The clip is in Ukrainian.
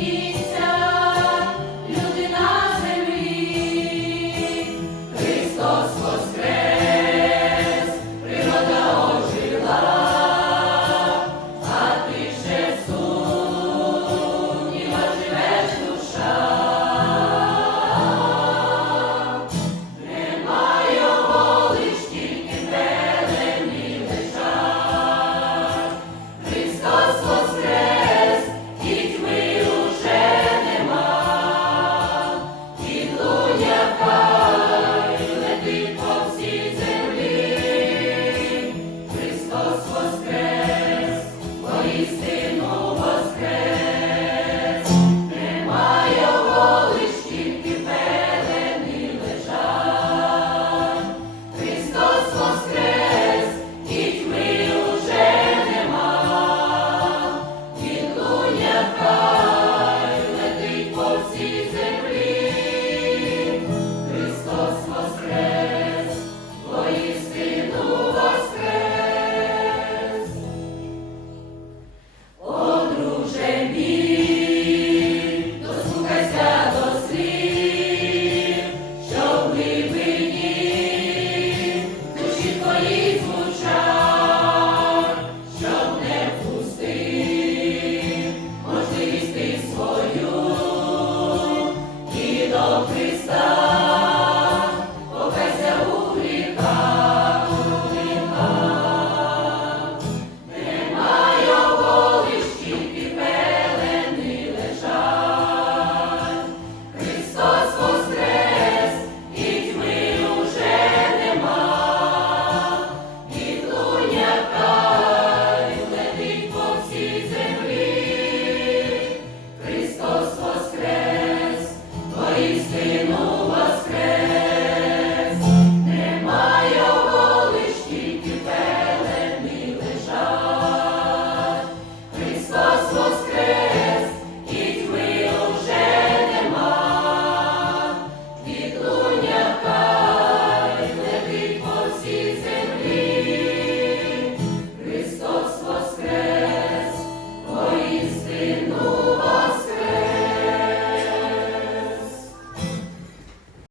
Yeah. Христа. Lord.